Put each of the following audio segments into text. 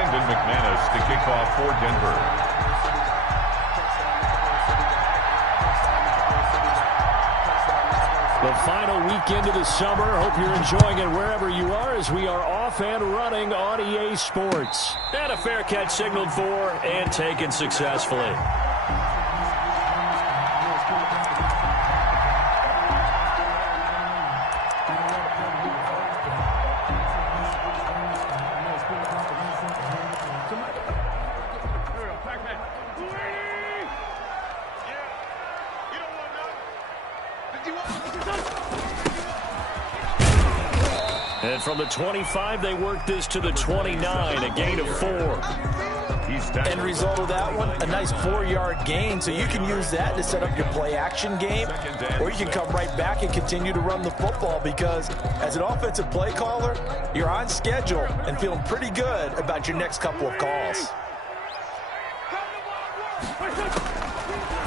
McManus to kick off for Denver. The final weekend of the summer. Hope you're enjoying it wherever you are as we are off and running on EA Sports. And a fair catch signaled for and taken successfully. And from the 25, they work this to the 29, a gain of 4. End result of that one, a nice 4-yard gain, so you can use that to set up your play-action game, or you can come right back and continue to run the football because as an offensive play caller, you're on schedule and feeling pretty good about your next couple of calls.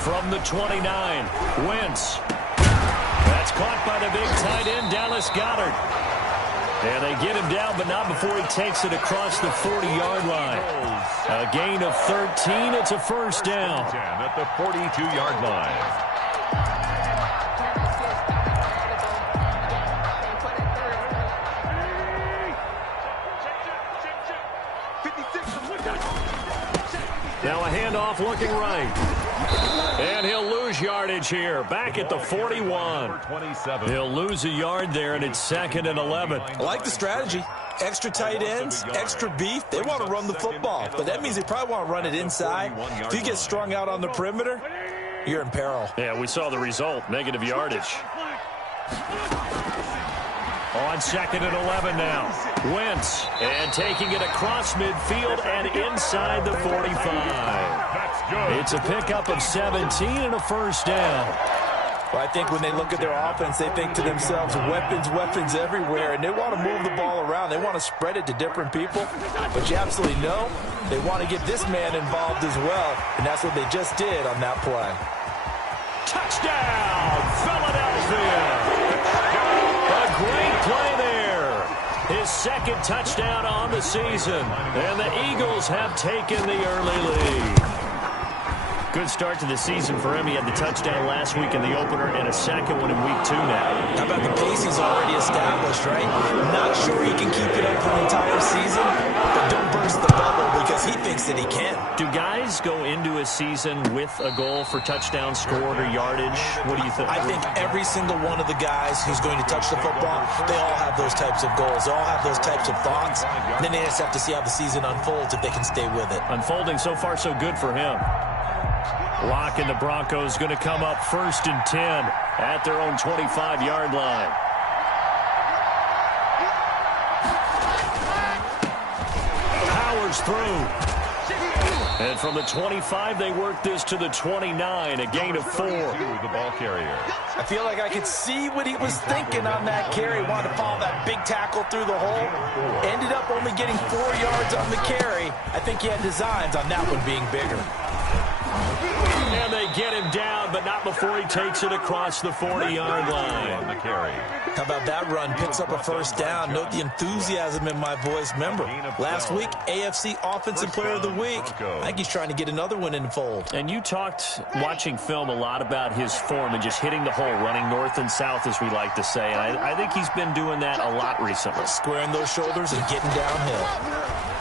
From the 29, Wentz. That's caught by the big tight end, Dallas Goedert. And they get him down, but not before he takes it across the 40-yard line. A gain of 13. It's a first down. At the 42-yard line. Now a handoff looking right. And he'll lose yardage here. Back at the 41. He'll lose a yard there, and it's 2nd and 11. I like the strategy. Extra tight ends, extra beef. They want to run the football, but that means they probably want to run it inside. If you get strung out on the perimeter, you're in peril. Yeah, we saw the result. Negative yardage. On 2nd and 11 now. Wentz, and taking it across midfield and inside the 45. It's a pickup of 17 and a first down. Well, I think when they look at their offense, they think to themselves, weapons everywhere, and they want to move the ball around. They want to spread it to different people, but you absolutely know they want to get this man involved as well, and that's what they just did on that play. Touchdown, Philadelphia! A great play there. His 2nd touchdown on the season, and the Eagles have taken the early lead. Good start to the season for him. He had the touchdown last week in the opener and a second one in week 2 now. How about the pace he's already established, right? Not sure he can keep it up for the entire season, but don't burst the bubble because he thinks that he can. Do guys go into a season with a goal for touchdown scored or yardage? What do you think? I think every single one of the guys who's going to touch the football, they all have those types of goals. They all have those types of thoughts. And then they just have to see how the season unfolds if they can stay with it. Unfolding so far so good for him. Lock and the Broncos going to come up 1st and 10 at their own 25-yard line. Powers through. And from the 25, they work this to the 29, a gain of 4. The ball carrier. I feel like I could see what he was thinking on that carry. Wanted to follow that big tackle through the hole. Ended up only getting 4 yards on the carry. I think he had designs on that one being bigger. And they get him down, but not before he takes it across the 40-yard line. How about that run? Picks up a first down. Note the enthusiasm in my voice. Remember, last week, AFC Offensive Player of the Week. I think he's trying to get another one in the fold. And you talked, watching film, a lot about his form and just hitting the hole, running north and south, as we like to say. And I think he's been doing that a lot recently. Squaring those shoulders and getting downhill.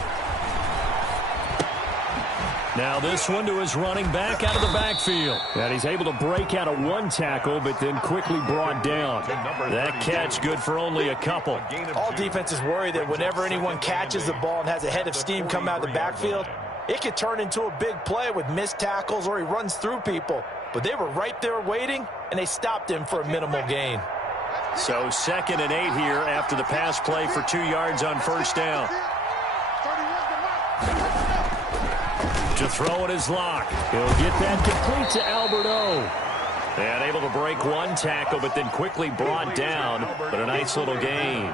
Now this one to his running back out of the backfield. And he's able to break out of one tackle, but then quickly brought down. That catch good for only a couple. All defenses worry that whenever anyone catches the ball and has a head of steam come out of the backfield, it could turn into a big play with missed tackles or he runs through people. But they were right there waiting, and they stopped him for a minimal gain. So 2nd and 8 here after the pass play for 2 yards on first down. To throw it is Locke. He'll get that complete to Albert O. And able to break one tackle, but then quickly brought down. But a nice little gain.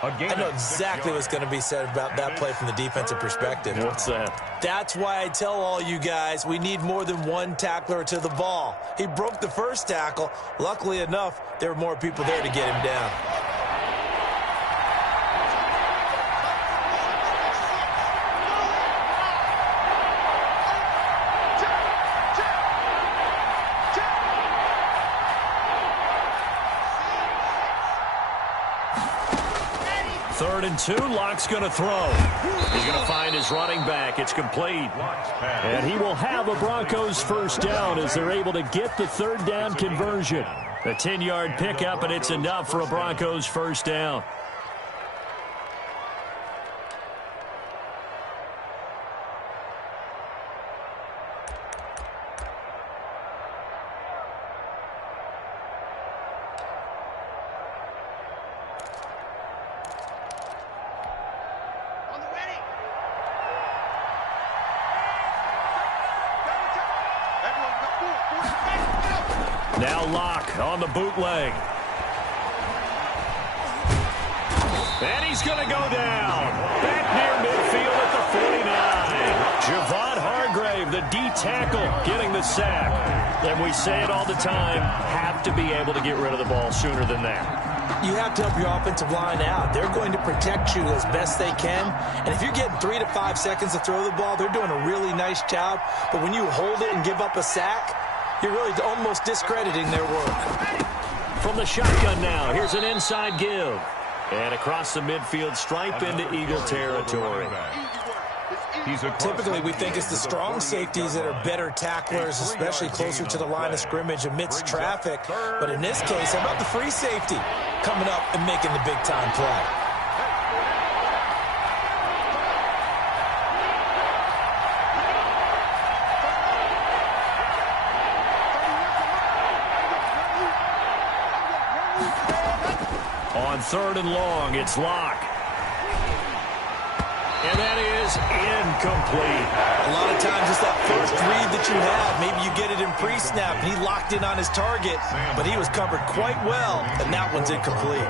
I know exactly what's going to be said about that play from the defensive perspective. What's that? That's why I tell all you guys we need more than one tackler to the ball. He broke the first tackle. Luckily enough, there were more people there to get him down. and 2. Lock's going to throw. He's going to find his running back. It's complete. And he will have a Broncos first down as they're able to get the third down conversion. A 10-yard pickup, and it's enough for a Broncos first down. Now Locke on the bootleg. And he's going to go down. Back near midfield at the 49. Javon Hargrave, the D tackle, getting the sack. And we say it all the time, have to be able to get rid of the ball sooner than that. You have to help your offensive line out. They're going to protect you as best they can. And if you're getting 3 to 5 seconds to throw the ball, they're doing a really nice job. But when you hold it and give up a sack, you're really almost discrediting their work. From the shotgun now, here's an inside give. And across the midfield stripe into Eagle territory. Typically, we think it's the strong safeties that are better tacklers, especially closer to the line of scrimmage amidst traffic. But in this case, how about the free safety coming up and making the big-time play? On 3rd and long, it's Locke. And that is incomplete. A lot of times it's that first read that you have. Maybe you get it in pre-snap, and he locked in on his target, but he was covered quite well, and that one's incomplete.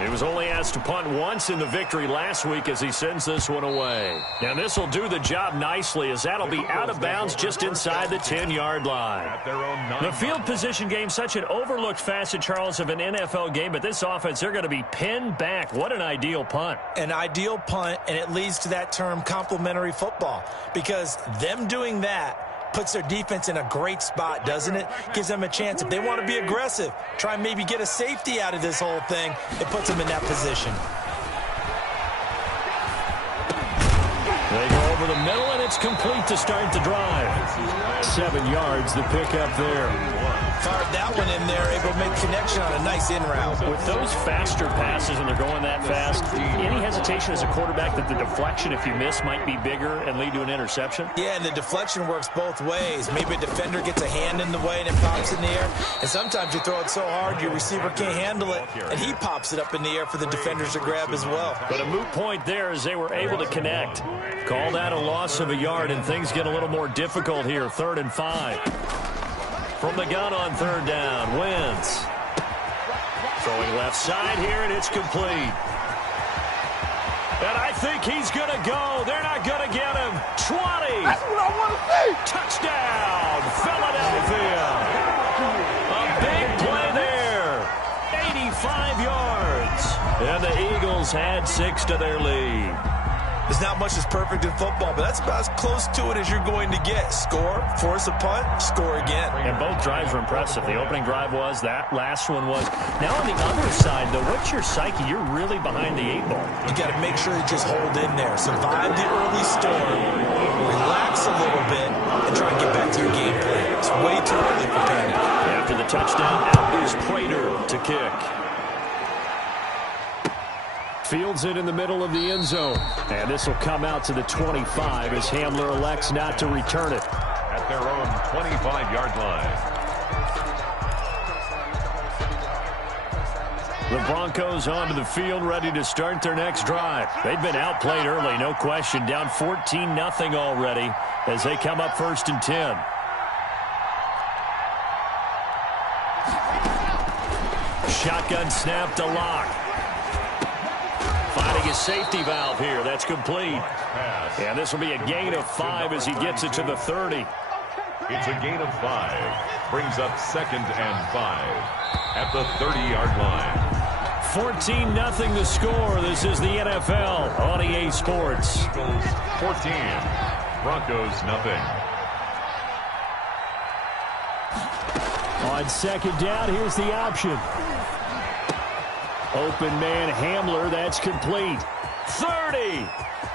He was only asked to punt once in the victory last week as he sends this one away. Now this will do the job nicely as that'll be out of bounds just inside the 10-yard line. The field position game, such an overlooked facet, Charles, of an NFL game, but this offense, they're going to be pinned back. What an ideal punt. An ideal punt, and it leads to that term complementary football, because them doing that puts their defense in a great spot, doesn't it? Gives them a chance. If they want to be aggressive, try and maybe get a safety out of this whole thing, it puts them in that position. They go over the middle, and it's complete to start the drive. 7 yards, the pickup there. Fired that one in there, able to make connection on a nice in route. With those faster passes, and they're going that fast, any hesitation as a quarterback that the deflection, if you miss, might be bigger and lead to an interception? Yeah, and the deflection works both ways. Maybe a defender gets a hand in the way and it pops in the air. And sometimes you throw it so hard your receiver can't handle it, and he pops it up in the air for the defenders to grab as well. But a moot point there as they were able to connect. Call that a loss of a yard, and things get a little more difficult here. 3rd and 5. From the gun on 3rd down, Wentz. Throwing left side here, and it's complete. And I think he's going to go. They're not going to get him. 20. That's what I want to see. Touchdown, Philadelphia. A big play there. 85 yards. And the Eagles had 6 to their lead. There's not much that's perfect in football, but that's about as close to it as you're going to get. Score, force a punt, score again. And both drives were impressive. The opening drive was, that last one was. Now on the other side, though, what's your psyche? You're really behind the 8 ball. You got to make sure you just hold in there. Survive the early storm, relax a little bit, and try and get back to your game plan. It's way too early for panic. After the touchdown, out is Prater to kick. Fields it in the middle of the end zone. And this will come out to the 25 as Hamler elects not to return it. At their own 25-yard line. The Broncos onto the field, ready to start their next drive. They've been outplayed early, no question. Down 14-0 already as they come up 1st and 10. Shotgun snap to Locke. Finding his safety valve here. That's complete. And this will be a gain of 5 as he gets it to the 30. It's a gain of 5. Brings up 2nd and 5 at the 30-yard line. 14-0 the score. This is the NFL on EA Sports. 14. Broncos nothing. On 2nd down, here's the option. Open man Hamler, that's complete. 30,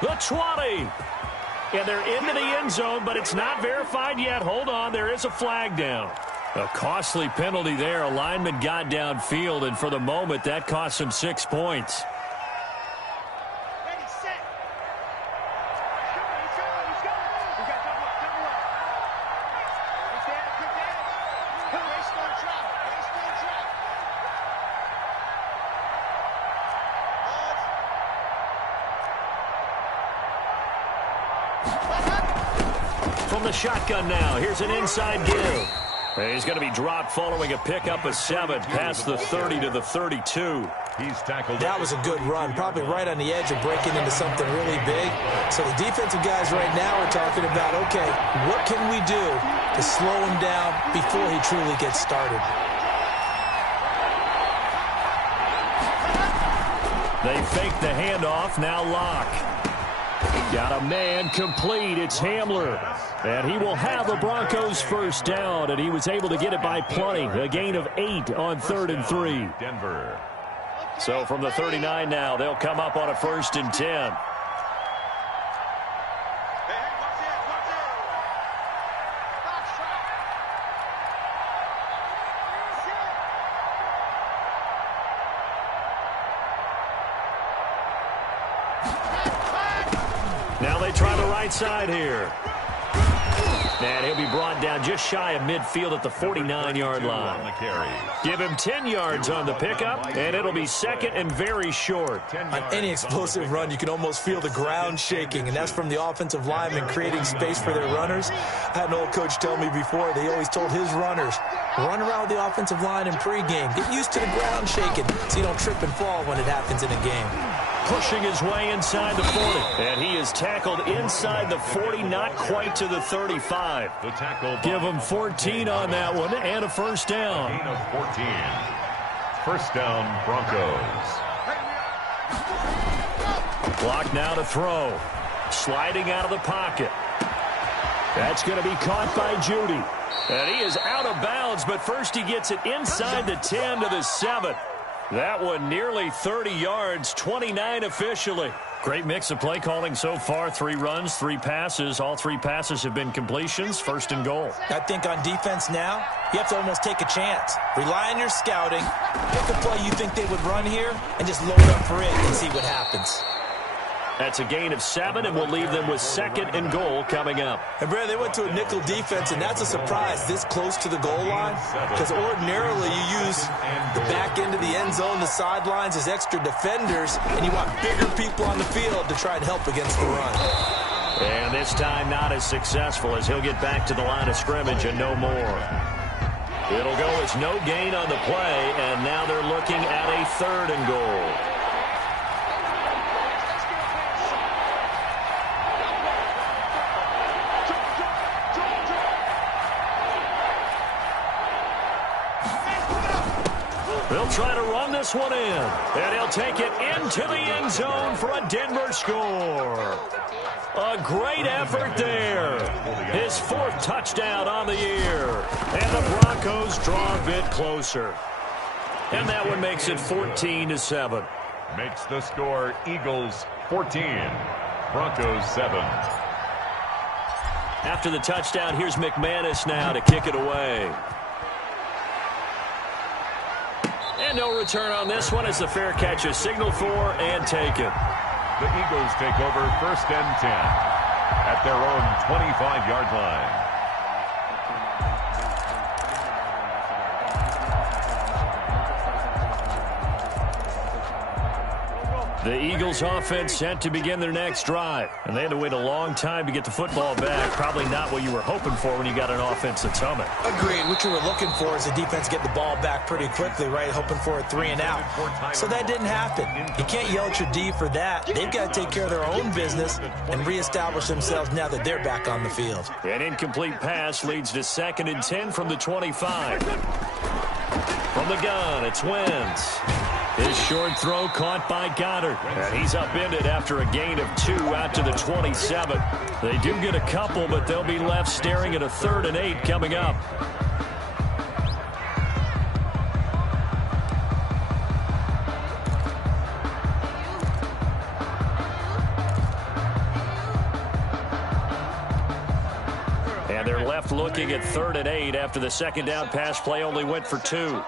the 20. And they're into the end zone, but it's not verified yet. Hold on, there is a flag down. A costly penalty there. A lineman got downfield, and for the moment, that cost him 6 points. From the shotgun now, here's an inside give. And he's going to be dropped following a pickup of 7 past the 30 to the 32. He's tackled. That was a good run, probably right on the edge of breaking into something really big. So the defensive guys right now are talking about, okay, what can we do to slow him down before he truly gets started? They fake the handoff, now Locke. Got a man complete, it's Hamler. And he will have the Broncos first down, and he was able to get it by plenty. A gain of 8 on 3rd and 3. Denver. So from the 39 now, they'll come up on a 1st and 10. Now they try the right side here. And he'll be brought down just shy of midfield at the 49-yard line. Give him 10 yards on the pickup, and it'll be 2nd and very short. On any explosive run, you can almost feel the ground shaking, and that's from the offensive linemen creating space for their runners. I had an old coach tell me before, they always told his runners, run around with the offensive line in pregame. Get used to the ground shaking so you don't trip and fall when it happens in a game. Pushing his way inside the 40. And he is tackled inside the 40, not quite to the 35. The tackle. Give him 14 on that one and a first down. Gain of 14. First down, Broncos. Clock now to throw. Sliding out of the pocket. That's going to be caught by Judy. And he is out of bounds, but first he gets it inside the 10 to the 7. That one nearly 30 yards, 29 officially. Great mix of play calling so far. 3 runs, 3 passes. All 3 passes have been completions. 1st and goal. I think on defense now, you have to almost take a chance. Rely on your scouting. Pick a play you think they would run here and just load up for it and see what happens. That's a gain of 7, and we'll leave them with 2nd and goal coming up. And, Brad, they went to a nickel defense, and that's a surprise this close to the goal line, because ordinarily you use the back end of the end zone, the sidelines as extra defenders, and you want bigger people on the field to try and help against the run. And this time not as successful as he'll get back to the line of scrimmage and no more. It'll go as no gain on the play, and now they're looking at a 3rd and goal. They'll try to run this one in, and he'll take it into the end zone for a Denver score. A great effort there. His 4th touchdown on the year. And the Broncos draw a bit closer. And that one makes it 14-7. Makes the score Eagles 14, Broncos 7. After the touchdown, here's McManus now to kick it away. And no return on this one as the fair catch is signaled for and taken. The Eagles take over 1st and 10 at their own 25-yard line. The Eagles offense set to begin their next drive. And they had to wait a long time to get the football back. Probably not what you were hoping for when you got an offense that's humming. Agreed. What you were looking for is the defense get the ball back pretty quickly, right? Hoping for a 3 and out. So that didn't happen. You can't yell at your D for that. They've got to take care of their own business and reestablish themselves now that they're back on the field. An incomplete pass leads to 2nd and 10 from the 25. From the gun, it's Wentz. His short throw caught by Goddard. And he's upended after a gain of 2 out to the 27. They do get a couple, but they'll be left staring at a 3rd and 8 coming up. left looking at 3rd and 8 after the second down pass play only went for 2.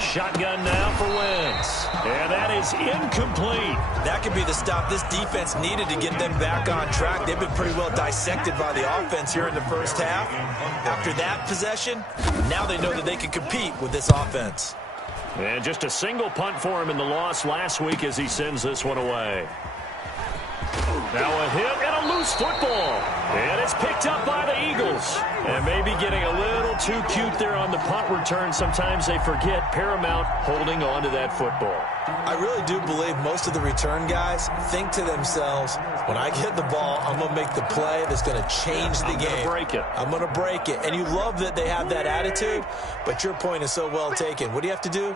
Shotgun now for Wentz. And that is incomplete. That could be the stop this defense needed to get them back on track. They've been pretty well dissected by the offense here in the first half. After that possession, now they know that they can compete with this offense. And just a single punt for him in the loss last week as he sends this one away. Now a hit and a loose football. And it's picked up by the Eagles. And maybe getting a little too cute there on the punt return. Sometimes they forget paramount holding on to that football. I really do believe most of the return guys think to themselves, when I get the ball, I'm going to make the play that's going to change the game. I'm going to break it. And you love that they have that attitude, but your point is so well taken. What do you have to do?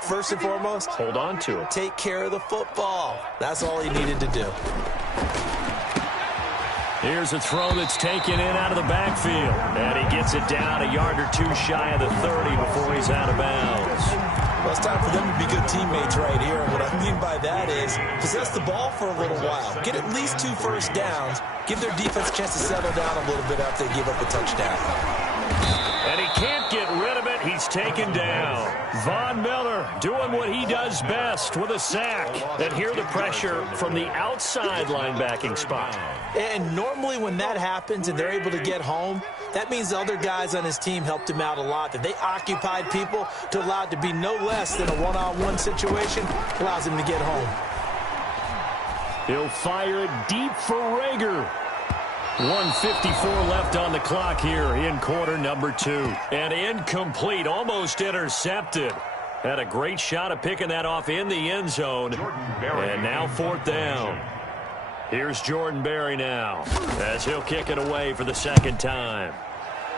First and foremost, hold on to it. Take care of the football. That's all he needed to do. Here's a throw that's taken in out of the backfield. And he gets it down a yard or two shy of the 30 before he's out of bounds. Well, it's time for them to be good teammates right here. And what I mean by that is possess the ball for a little while. Get at least 2 first downs. Give their defense a chance to settle down a little bit after they give up a touchdown. And he can't get rid of it. He's taken down. Von Miller doing what he does best with a sack. And hear the pressure from the outside linebacking spot. And normally when that happens and they're able to get home, that means the other guys on his team helped him out a lot. That they occupied people to allow it to be no less than a one-on-one situation allows him to get home. He'll fire it deep for Rager. 1:54 left on the clock here in quarter number 2. And incomplete, almost intercepted. Had a great shot of picking that off in the end zone. And now 4th down. Here's Jordan Berry now as he'll kick it away for the second time.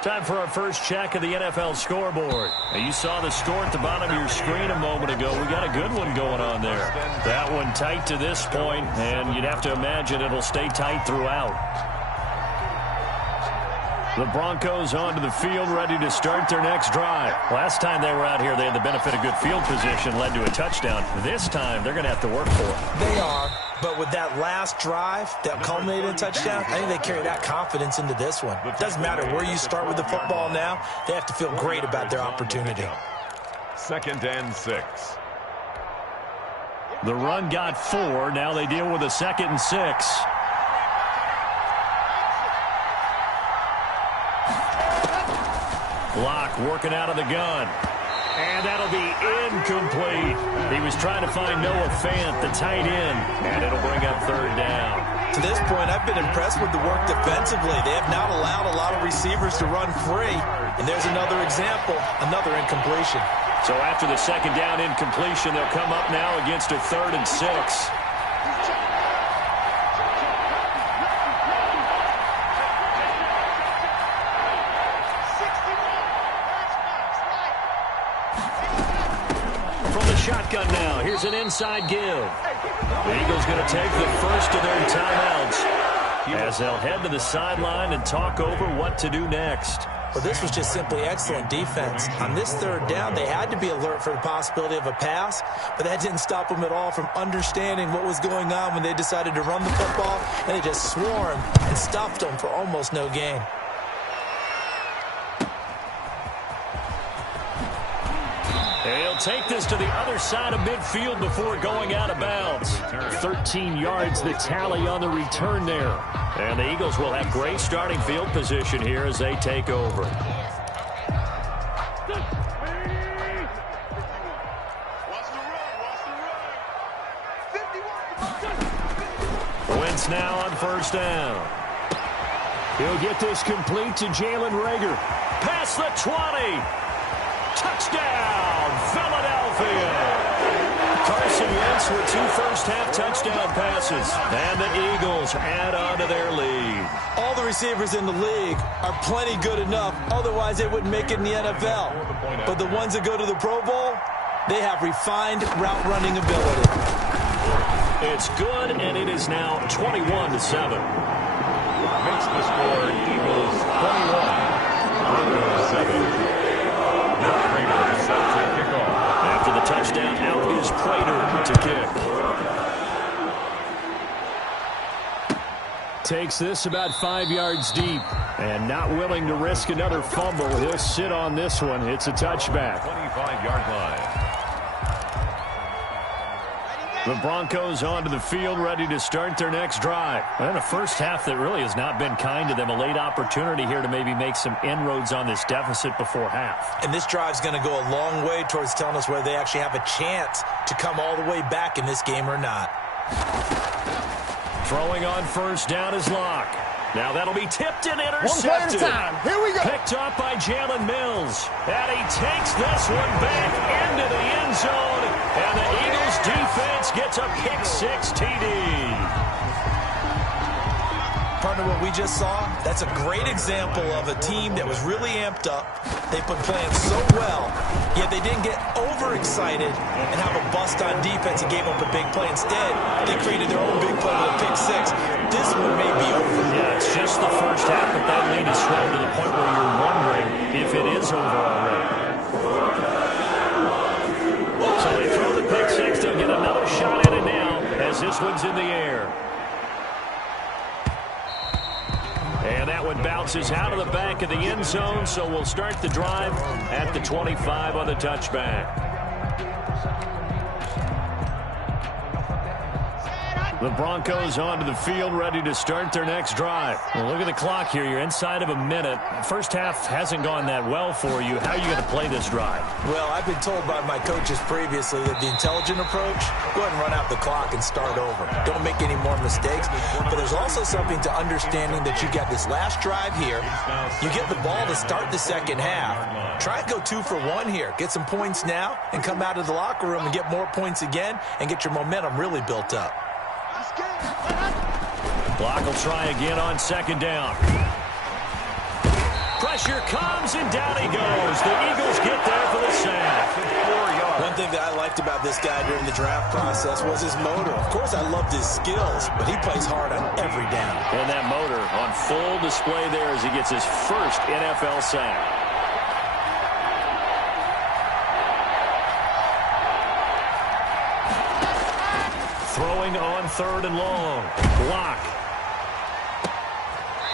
Time for our first check of the NFL scoreboard. Now, you saw the score at the bottom of your screen a moment ago. We got a good one going on there. That one tight to this point, and you'd have to imagine it'll stay tight throughout. The Broncos onto the field, ready to start their next drive. Last time they were out here, they had the benefit of good field position, led to a touchdown. This time, they're going to have to work for it. They are, but with that last drive that culminated in a touchdown, I think they carry that confidence into this one. It doesn't matter where you start with the football now. They have to feel great about their opportunity. 2nd and 6. The run got 4. Now they deal with a 2nd and 6. Block working out of the gun. And that'll be incomplete. He was trying to find Noah Fant, the tight end, and it'll bring up 3rd down. To this point, I've been impressed with the work defensively. They have not allowed a lot of receivers to run free. And there's another example, another incompletion. So after the 2nd down incompletion, they'll come up now against a 3rd and 6. Shotgun now. Here's an inside give. The Eagles going to take the first of their timeouts as they'll head to the sideline and talk over what to do next. Well, this was just simply excellent defense. On this 3rd down, they had to be alert for the possibility of a pass, but that didn't stop them at all from understanding what was going on when they decided to run the football, and they just swarmed and stuffed them for almost no gain. He'll take this to the other side of midfield before going out of bounds. 13 yards the tally on the return there. And the Eagles will have great starting field position here as they take over. Wentz now on 1st down. He'll get this complete to Jalen Rager. Past the 20. Touchdown, Philadelphia. Carson Wentz with 2 first-half touchdown passes. And the Eagles add on to their lead. All the receivers in the league are plenty good enough. Otherwise, they wouldn't make it in the NFL. But the ones that go to the Pro Bowl, they have refined route-running ability. It's good, and it is now 21-7. Makes the score Eagles 21, 7. After the touchdown, out is Prater to kick. takes this about 5 yards deep. And not willing to risk another fumble. He'll sit on this one. It's a touchback. 25-yard line. The Broncos onto the field, ready to start their next drive. And a first half that really has not been kind to them. A late opportunity here to maybe make some inroads on this deficit before half. And this drive's going to go a long way towards telling us whether they actually have a chance to come all the way back in this game or not. Throwing on first down is Locke. Now that'll be tipped and intercepted. One play at a time. Here we go. Picked up by Jalen Mills. And he takes this one back into the end zone. And the Eagles defense gets a pick-6 TD. Partner, what we just saw, that's a great example of a team that was really amped up. They've been playing so well, yet they didn't get overexcited and have a bust on defense and gave up a big play. Instead, they created their own big play with a pick-6. This one may be over. Yeah, it's just the first half, but that lead is swelled to the point where you're wondering if it is over already. So they throw the pick-6. They'll get another shot at it now as this one's in the air. And that one bounces out of the back of the end zone, so we'll start the drive at the 25 on the touchback. The Broncos onto the field, ready to start their next drive. Well, look at the clock here. You're inside of a minute. First half hasn't gone that well for you. How are you going to play this drive? Well, I've been told by my coaches previously that the intelligent approach, go ahead and run out the clock and start over. Don't make any more mistakes. But there's also something to understanding that you get this last drive here. You get the ball to start the second half. Try and go 2 for 1 here. Get some points now and come out of the locker room and get more points again and get your momentum really built up. Block will try again on second down. Pressure comes, and down he goes. The Eagles get there for the sack. 4 yards. One thing that I liked about this guy during the draft process was his motor. Of course, I loved his skills, but he plays hard on every down. And that motor on full display there as he gets his first NFL sack. Throwing on third and long. Block.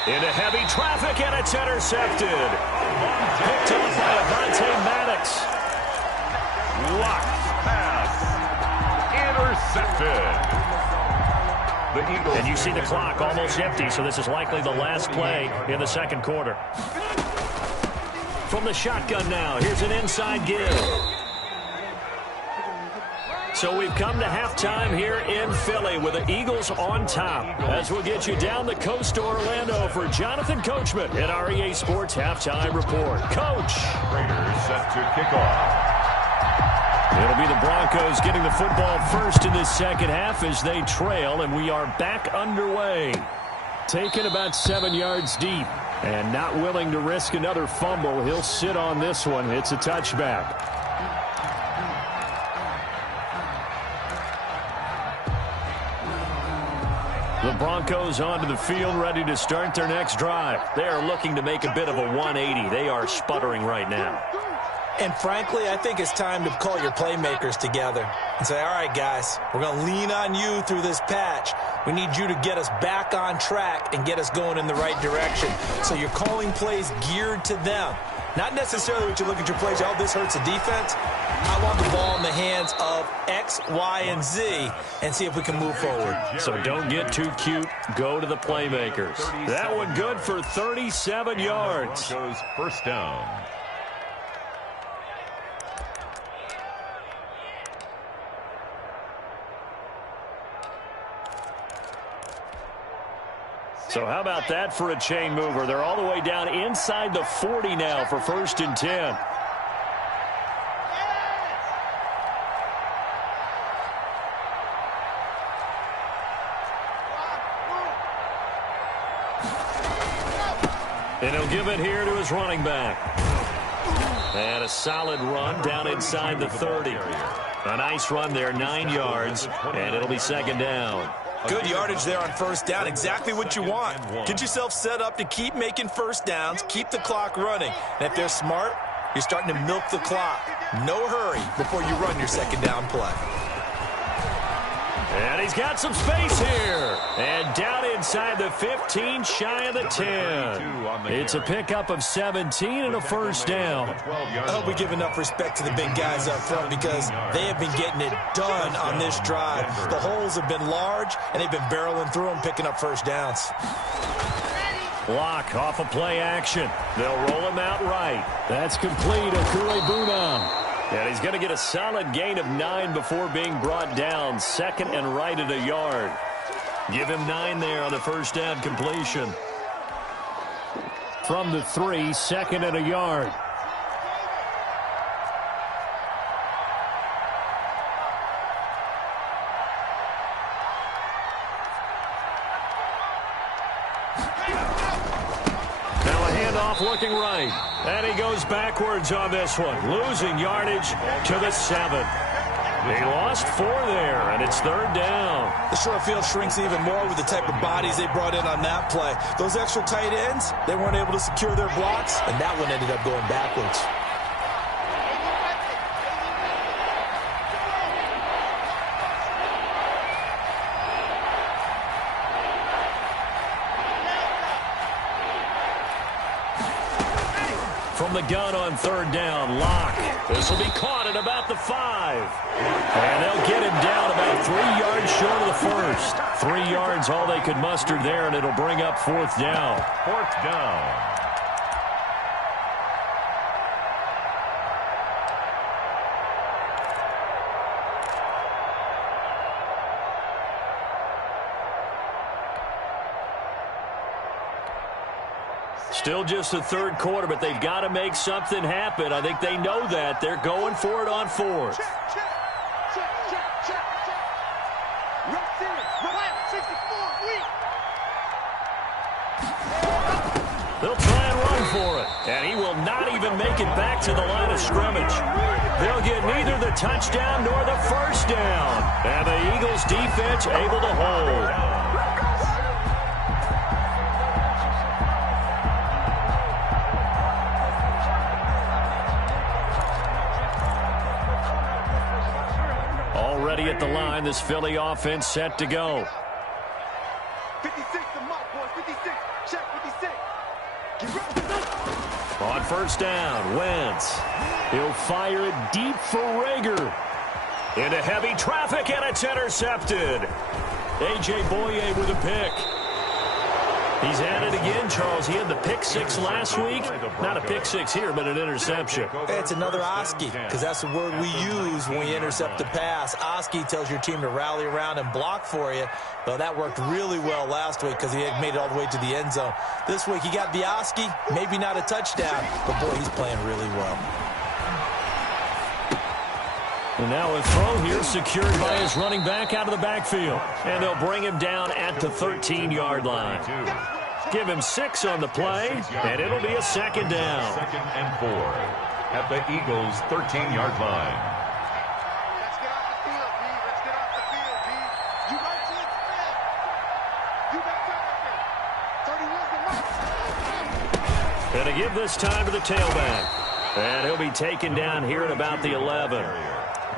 Into heavy traffic, and it's intercepted. Picked up by Avonte Maddox. Lock pass. Intercepted. The Eagles. And you see the clock almost empty, so this is likely the last play in the second quarter. From the shotgun now, here's an inside give. So we've come to halftime here in Philly with the Eagles on top. As we'll get you down the coast to Orlando for Jonathan Coachman at our EA Sports Halftime Report. Coach. Raiders set to kick off. It'll be the Broncos getting the football first in this second half as they trail, and we are back underway. Taken about 7 yards deep and not willing to risk another fumble. He'll sit on this one. It's a touchback. The Broncos onto the field, ready to start their next drive. They are looking to make a bit of a 180. They are sputtering right now. And frankly, I think it's time to call your playmakers together and say, all right, guys, we're going to lean on you through this patch. We need you to get us back on track and get us going in the right direction. So you're calling plays geared to them. Not necessarily what you look at your plays, oh, this hurts the defense. I want the ball in the hands of X, Y, and Z and see if we can move forward. So don't get too cute. Go to the playmakers. That one good for 37 yards. Broncos first down. So how about that for a chain mover? They're all the way down inside the 40 now for 1st and 10. And he'll give it here to his running back. And a solid run down inside the 30. A nice run there, 9 yards, and it'll be second down. Good yardage there on first down. Exactly what you want. Get yourself set up to keep making first downs, keep the clock running. And if they're smart, you're starting to milk the clock. No hurry before you run your second down play. And he's got some space here. And down inside the 15, shy of the 10. It's a pickup of 17 and a first down. I hope we give enough respect to the big guys up front because they have been getting it done on this drive. The holes have been large, and they've been barreling through them, picking up first downs. Block off of play action. They'll roll him out right. That's complete. Okulebuna. And he's going to get a solid gain of 9 before being brought down. Second and right at a yard. Give him 9 there on the first down completion. From the 3, second and a yard. Looking right, and he goes backwards on this one, losing yardage to the 7. He lost 4 there, and it's third down. The short field shrinks even more with the type of bodies they brought in on that play. Those extra tight ends, they weren't able to secure their blocks, and that one ended up going backwards. From the gun on third down, Locke. This will be caught at about the 5. And they'll get him down about 3 yards short of the first. 3 yards all they could muster there, and it'll bring up fourth down. Fourth down. Still just the third quarter, but they've got to make something happen. I think they know that. They're going for it on fourth. They'll try and run for it, and he will not even make it back to the line of scrimmage. They'll get neither the touchdown nor the first down, and the Eagles defense able to hold. Already at the line, this Philly offense set to go. 56 to Mike, boys. 56. Check 56. Get ready. On first down, Wentz. He'll fire it deep for Rager. Into heavy traffic, and it's intercepted. A.J. Boye with a pick. He's at it again, Charles. He had the pick 6 last week. Not a pick 6 here, but an interception. It's another Oski, because that's the word we use when we intercept the pass. Oski tells your team to rally around and block for you. Well, that worked really well last week because he had made it all the way to the end zone. This week he got the Oski, maybe not a touchdown, but boy, he's playing really well. And now a throw here secured by his running back out of the backfield. And they'll bring him down at the 13-yard line. Give him 6 on the play, and it'll be a second down. Second and 4 at the Eagles' 13-yard line. Let's get off the field, B. Let's get off the field, B. You got to expand. You got to 31's the mark. And to give this time to the tailback. And he'll be taken down here at about the 11.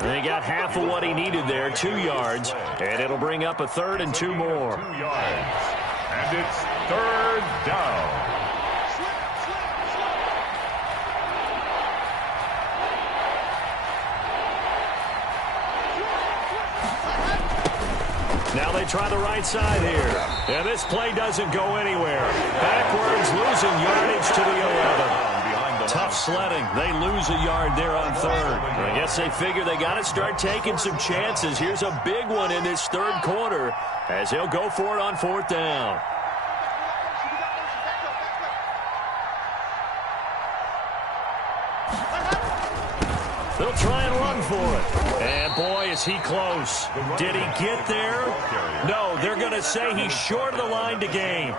They got half of what he needed there, 2 yards, and it'll bring up a third and 2 more. 2 yards, and it's third down. Now they try the right side here. And this play doesn't go anywhere. Backwards, losing yardage to the 11. Tough sledding. They lose a yard there on third. I guess they figure they got to start taking some chances. Here's a big one in this third quarter as he'll go for it on fourth down. They'll try and run for it. And boy, is he close. Did he get there? No, they're going to say he's short of the line to gain.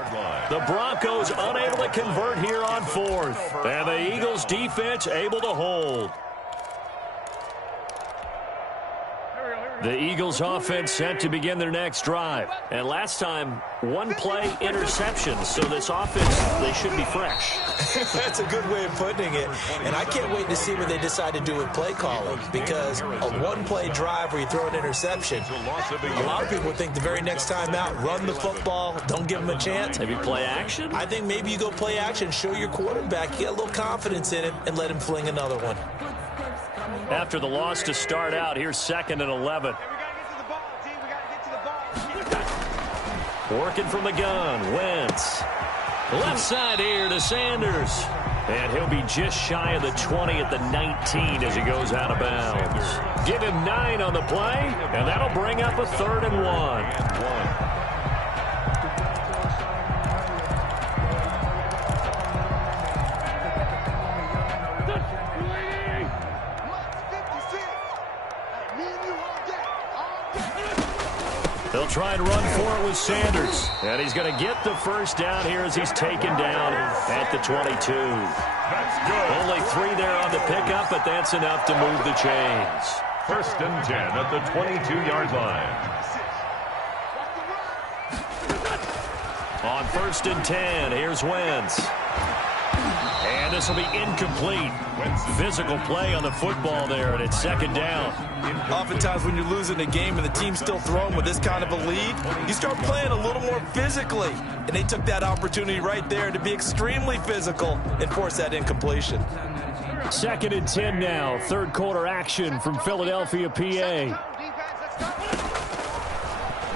The Broncos unable to convert here on fourth. And the Eagles defense able to hold. Here we go. The Eagles offense set to begin their next drive. And last time, one play interception. So this offense, they should be fresh. That's a good way of putting it. And I can't wait to see what they decide to do with play calling, because a one-play drive where you throw an interception, a lot of people think the very next time out, run the football, don't give them a chance. Maybe play action? I think maybe you go play action, show your quarterback, get a little confidence in him, and let him fling another one. After the loss to start out, here's 2nd and 11. Working from the gun, Wentz. Left side here to Sanders. And he'll be just shy of the 20 at the 19 as he goes out of bounds. Give him 9 on the play, and that'll bring up a 3rd and 1. They'll try and run for it with Sanders. And he's going to get the first down here as he's taken down at the 22. Only 3 there on the pickup, but that's enough to move the chains. 1st and 10 at the 22-yard line. On 1st and 10, here's Wentz. And this will be incomplete. Physical play on the football there, and it's 2nd down. Oftentimes when you're losing a game and the team's still throwing with this kind of a lead, you start playing a little more physically. And they took that opportunity right there to be extremely physical and force that incompletion. 2nd and 10 now. 3rd quarter action from Philadelphia, PA.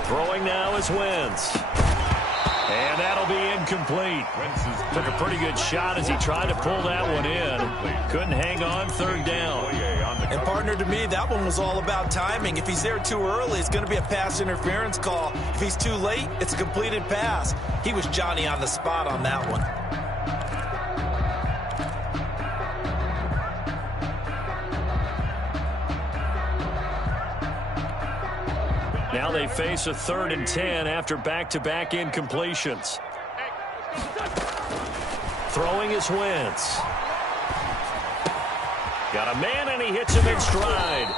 Throwing now is Wentz. And that'll be incomplete. Took a pretty good shot as he tried to pull that one in. Couldn't hang on. 3rd down. And partner, to me, that one was all about timing. If he's there too early, it's going to be a pass interference call. If he's too late, it's a completed pass. He was Johnny on the spot on that one. Now they face a 3rd and 10 after back-to-back incompletions. Throwing is Wentz. Got a man, and he hits him in stride.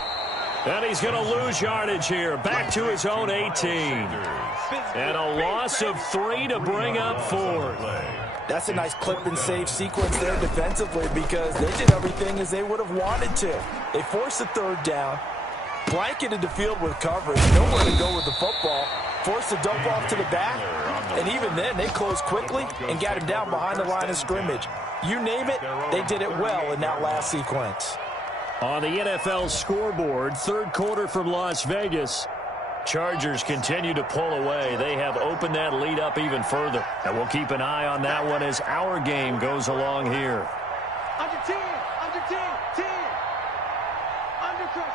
And he's going to lose yardage here. Back to his own 18. And a loss of 3 to bring up 4. That's a nice clip and save sequence there defensively, because they did everything as they would have wanted to. They forced the 3rd down, blanketed the field with coverage, nowhere to go with the football, forced the dump off to the back, and even then they closed quickly and got him down behind the line of scrimmage. You name it, they did it well in that last sequence. On the NFL scoreboard, 3rd quarter from Las Vegas. Chargers continue to pull away. They have opened that lead up even further. And we'll keep an eye on that one as our game goes along here. Under 10, under 10, 10. Undercrush.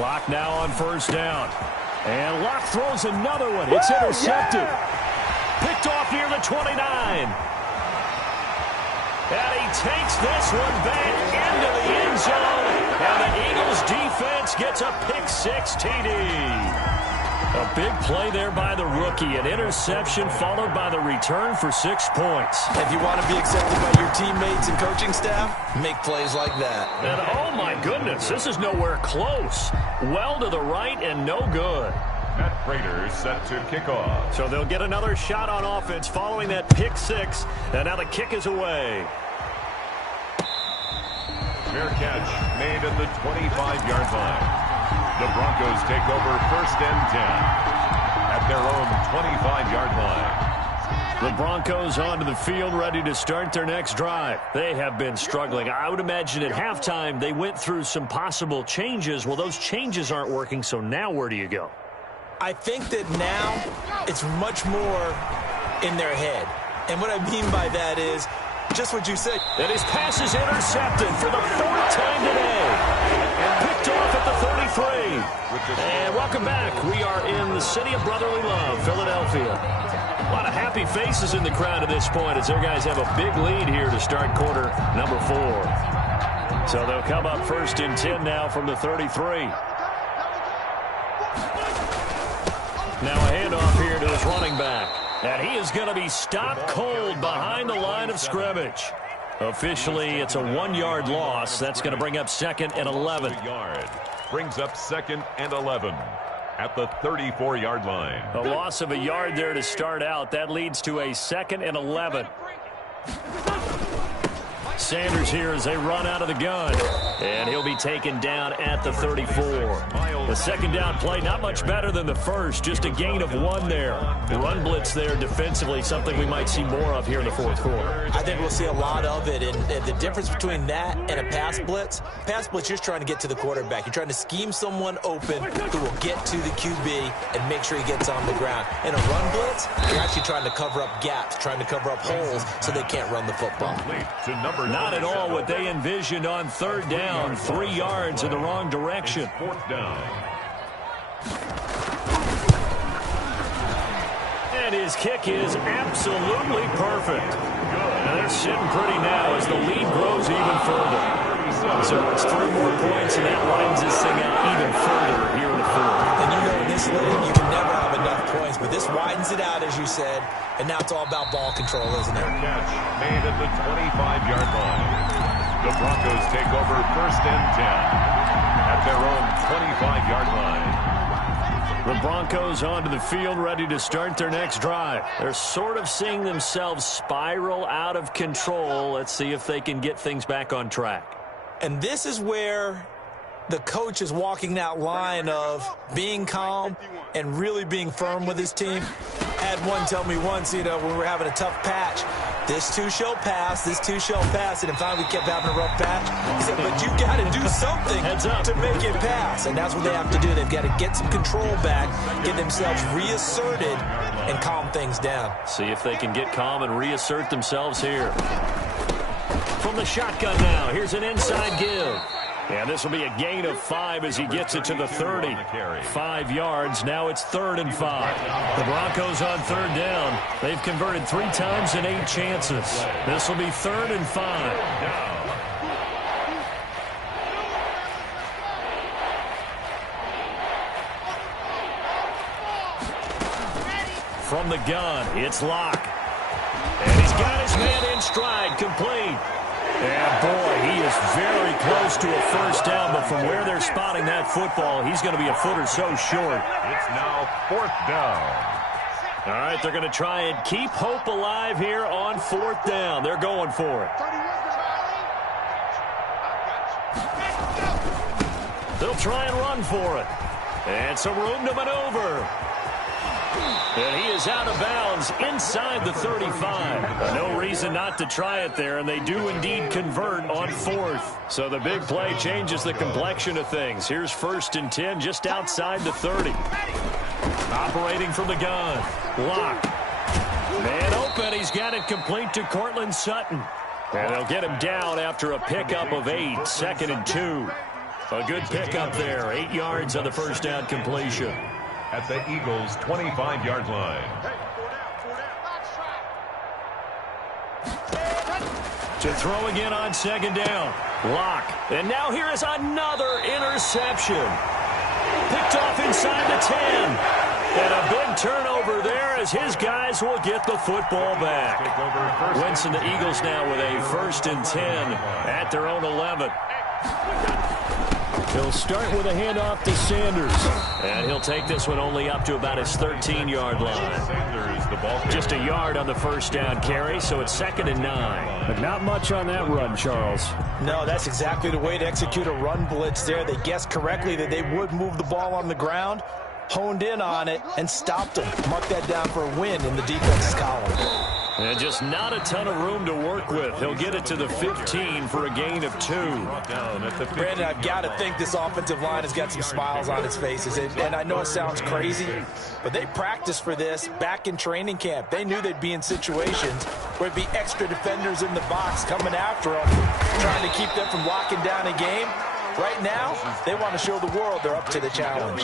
Lock now on 1st down. And Lock throws another one. It's intercepted. Picked off near the 29. And he takes this one back into the end zone. And the Eagles defense gets a pick-6 TD. A big play there by the rookie. An interception followed by the return for 6 points. If you want to be accepted by your teammates and coaching staff, make plays like that. And oh my goodness, this is nowhere close. Well to the right and no good. Matt Prater set to kick off. So they'll get another shot on offense following that pick-6. And now the kick is away. Fair catch made at the 25-yard line. The Broncos take over 1st and 10 at their own 25-yard line. The Broncos onto the field ready to start their next drive. They have been struggling. I would imagine at halftime they went through some possible changes. Well, those changes aren't working, so now where do you go? I think that now it's much more in their head. And what I mean by that is just what you said. And his pass is intercepted for the 4th time today. And picked off at the 33. And welcome back. We are in the city of brotherly love, Philadelphia. A lot of happy faces in the crowd at this point as their guys have a big lead here to start quarter number 4. So they'll come up 1st and 10 now from the 33. Now a handoff here to his running back. And he is going to be stopped cold behind the line of scrimmage. Officially, it's a 1-yard loss. That's going to bring up 2nd and 11. brings up 2nd and 11 at the 34-yard line. A loss of a yard there to start out. That leads to a 2nd and 11. Sanders here as they run out of the gun. And he'll be taken down at the 34. The second down play, not much better than the first. Just a gain of 1 there. Run blitz there defensively, something we might see more of here in the fourth quarter. I think we'll see a lot of it. And the difference between that and a pass blitz, you're just trying to get to the quarterback. You're trying to scheme someone open who will get to the QB and make sure he gets on the ground. In a run blitz, you're actually trying to cover up gaps, trying to cover up holes so they can't run the football. Not at all what they envisioned on third down. 3 yards in the wrong direction. Fourth down. And his kick is absolutely perfect. Now they're sitting pretty now as the lead grows even further. So it's 3 more points, and that widens this thing out even further here in the fourth. And you know in this league, you can never have enough points, but this widens it out, as you said, and now it's all about ball control, isn't it? Catch made at the 25-yard line. The Broncos take over 1st and 10 at their own 25-yard line. The Broncos onto the field, ready to start their next drive. They're sort of seeing themselves spiral out of control. Let's see if they can get things back on track. And this is where the coach is walking that line of being calm and really being firm with his team. I had one tell me once, when we were having a tough patch, this too shall pass, this too shall pass, and finally we kept having a rough patch. He said, but you got to do something to make it pass, and that's what they have to do. They've got to get some control back, get themselves reasserted, and calm things down. See if they can get calm and reassert themselves here. From the shotgun now, here's an inside give. And this will be a gain of 5 as he gets it to the 30. 5 yards. Now it's 3rd and 5. The Broncos on 3rd down. They've converted 3 times in 8 chances. This will be 3rd and 5. From the gun, it's Locke. And he's got his man in stride, complete. And, boy, he is very close to a first down, but from where they're spotting that football, he's going to be a foot or so short. It's now 4th down. All right, they're going to try and keep hope alive here on 4th down. They're going for it. They'll try and run for it. And some room to maneuver. And he is out of bounds inside the 35. No reason not to try it there, and they do indeed convert on 4th. So the big play changes the complexion of things. Here's 1st and 10 just outside the 30. Operating from the gun. Locke. Man open. He's got it complete to Cortland Sutton. And they'll get him down after a pickup of 8. 2nd and 2. A good pickup there. 8 yards on the first down completion. At the Eagles' 25-yard line. To throw again on 2nd down. Locke. And now here is another interception. Picked off inside the 10. And a big turnover there as his guys will get the football back. Wentz and the Eagles now with a 1st and 10 at their own 11. He'll start with a handoff to Sanders. And he'll take this one only up to about his 13-yard line. Just a yard on the first down carry, so it's 2nd and 9. But not much on that run, Charles. No, that's exactly the way to execute a run blitz there. They guessed correctly that they would move the ball on the ground, honed in on it, and stopped them. Mark that down for a win in the defense's column. And just not a ton of room to work with. He'll get it to the 15 for a gain of 2. Brandon, I've got to think this offensive line has got some smiles on its faces. And I know it sounds crazy, but they practiced for this back in training camp. They knew they'd be in situations where it'd be extra defenders in the box coming after them, trying to keep them from locking down a game. Right now, they want to show the world they're up to the challenge.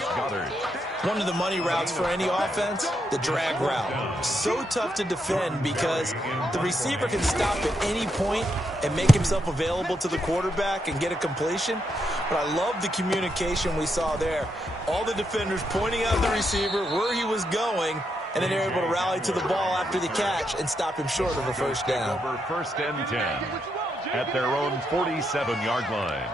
One of the money routes for any offense, the drag route. So tough to defend because the receiver can stop at any point and make himself available to the quarterback and get a completion. But I love the communication we saw there. All the defenders pointing out the receiver, where he was going, and then they're able to rally to the ball after the catch and stop him short of a first down. Over 1st and 10 at their own 47-yard line.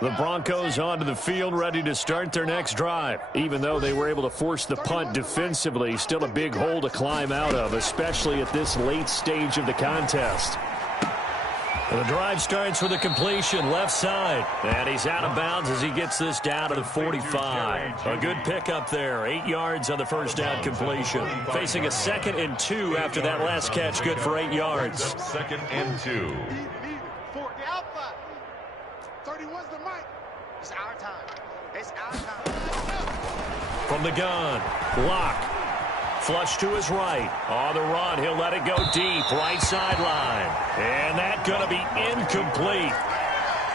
The Broncos onto the field, ready to start their next drive. Even though they were able to force the punt defensively, still a big hole to climb out of, especially at this late stage of the contest. The drive starts with a completion left side, and he's out of bounds as he gets this down to the 45. A good pickup there, 8 yards on the first down completion. Facing a 2nd and 2 after that last catch, good for 8 yards. 2nd and 2. 31's the mic. It's our time. It's our time. From the gun, Locke. Flush to his right. On the run, he'll let it go deep, right sideline. And that's going to be incomplete.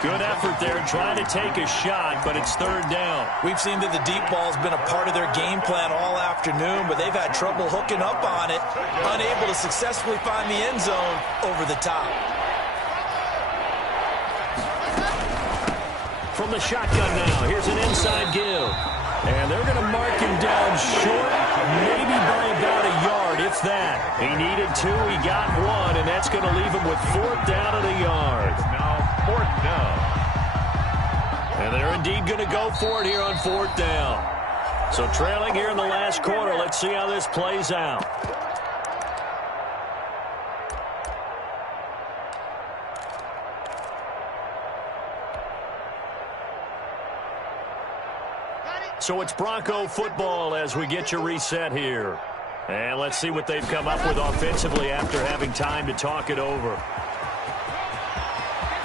Good effort there, trying to take a shot, but it's 3rd down. We've seen that the deep ball has been a part of their game plan all afternoon, but they've had trouble hooking up on it, unable to successfully find the end zone over the top. From the shotgun now, here's an inside give. And they're going to mark him down short, maybe by about a yard, if that. He needed 2, he got 1, and that's going to leave him with 4th down and a yard. Now 4th down. And they're indeed going to go for it here on 4th down. So trailing here in the last quarter, let's see how this plays out. So it's Bronco football as we get you reset here. And let's see what they've come up with offensively after having time to talk it over.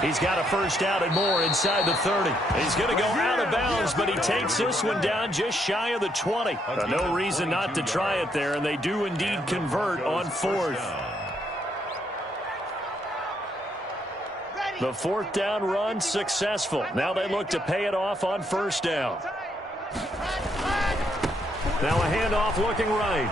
He's got a 1st down and more inside the 30. He's going to go out of bounds, but he takes this one down just shy of the 20. No reason not to try it there, and they do indeed convert on 4th. The 4th down run successful. Now they look to pay it off on 1st down. Now a handoff looking right.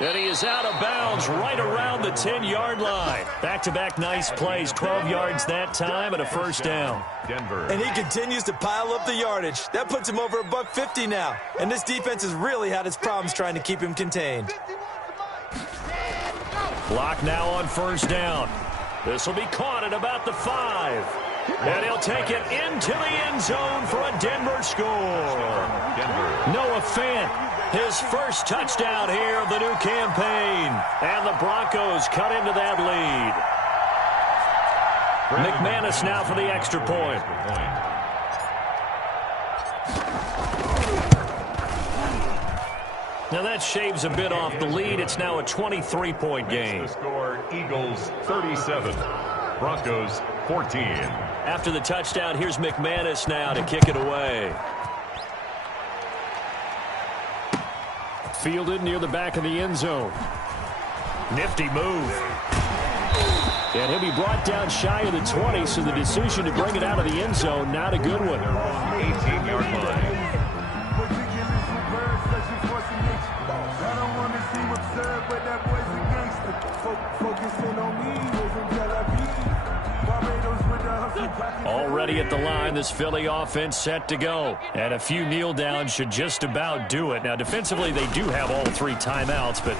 And he is out of bounds right around the 10-yard line. Back-to-back nice plays, 12 yards that time and a 1st down. Denver. And he continues to pile up the yardage. That puts him over $150 now. And this defense has really had its problems trying to keep him contained. Block now on 1st down. This will be caught at about the 5. And he'll take it into the end zone for a Denver score. Noah Fant, his first touchdown here of the new campaign. And the Broncos cut into that lead. McManus now for the extra point. Now that shaves a bit off the lead. It's now a 23-point game. The score, Eagles 37, Broncos 14. After the touchdown, here's McManus now to kick it away. Fielded near the back of the end zone. Nifty move. And he'll be brought down shy of the 20, so the decision to bring it out of the end zone, not a good one. 18-yard line. Already at the line, this Philly offense set to go. And a few kneel downs should just about do it. Now, defensively, they do have all 3 timeouts, but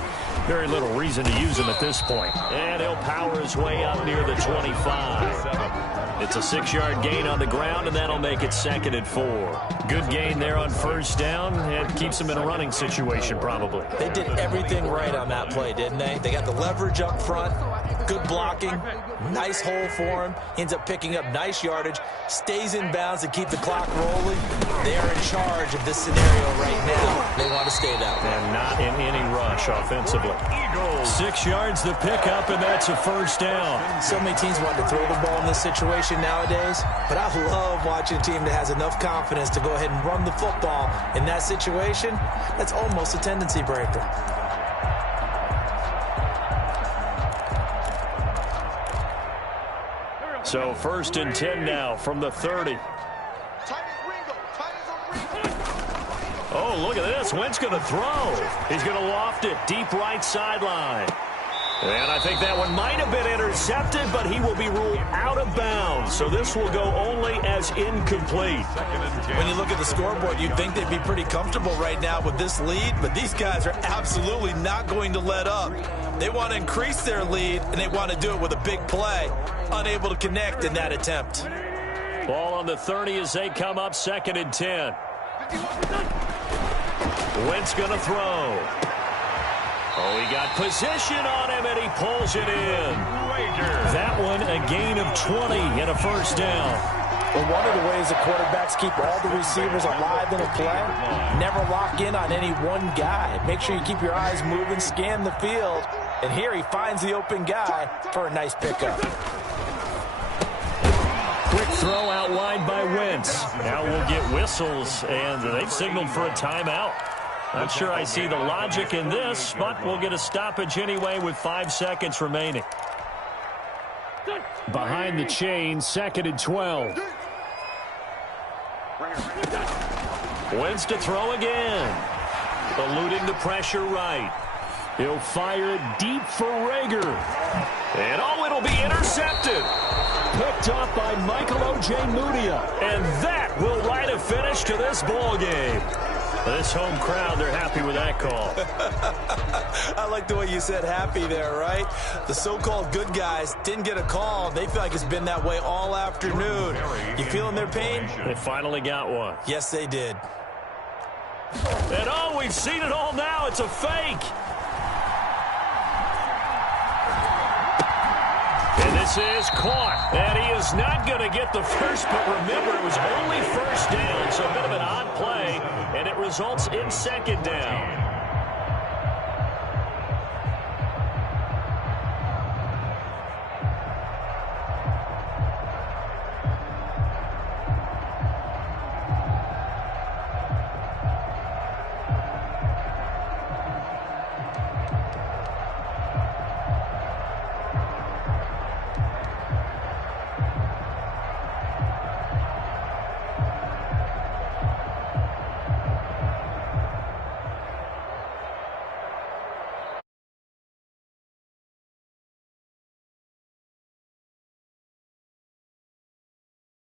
very little reason to use them at this point. And he'll power his way up near the 25. It's a 6-yard gain on the ground, and that'll make it 2nd and 4. Good gain there on 1st down, and keeps them in a running situation probably. They did everything right on that play, didn't they? They got the leverage up front, good blocking, nice hole for him. Ends up picking up nice yardage, stays in bounds to keep the clock rolling. They are in charge of this scenario right now. They want to stay that way. And not in any rush offensively. 6 yards the pickup, and that's a 1st down. So many teams want to throw the ball in this situation nowadays, but I love watching a team that has enough confidence to go ahead and run the football in that situation. That's almost a tendency breaker. So 1st and 10 now from the 30. Oh, look at this. Wentz going to throw. He's going to loft it deep right sideline. And I think that one might have been intercepted, but he will be ruled out of bounds. So this will go only as incomplete. When you look at the scoreboard, you'd think they'd be pretty comfortable right now with this lead, but these guys are absolutely not going to let up. They want to increase their lead, and they want to do it with a big play. Unable to connect in that attempt. Ball on the 30 as they come up 2nd and 10. Wentz going to throw. Oh, he got position on him, and he pulls it in. That one a gain of 20 and a first down. Well, one of the ways the quarterbacks keep all the receivers alive in a play, never lock in on any one guy. Make sure you keep your eyes moving, scan the field, and here he finds the open guy for a nice pickup. Quick throw out wide by Wentz. Now we'll get whistles, and they've signaled for a timeout. Not sure I see the logic in this, but we'll get a stoppage anyway with 5 seconds remaining. Behind the chain, 2nd and 12. Wentz to throw again. Eluding the pressure right. He'll fire it deep for Rager. And oh, it'll be intercepted. Picked up by Michael Ojemudia. And that will write a finish to this ball game. This home crowd, they're happy with that call. I like the way you said happy there, right? The so-called good guys didn't get a call. They feel like it's been that way all afternoon. You feeling their pain? They finally got one. Yes, they did. And oh, we've seen it all now. It's a fake. And this is caught. And he is not going to get the first, but remember, it was only first down, so a bit of an odd play, and it results in 2nd down.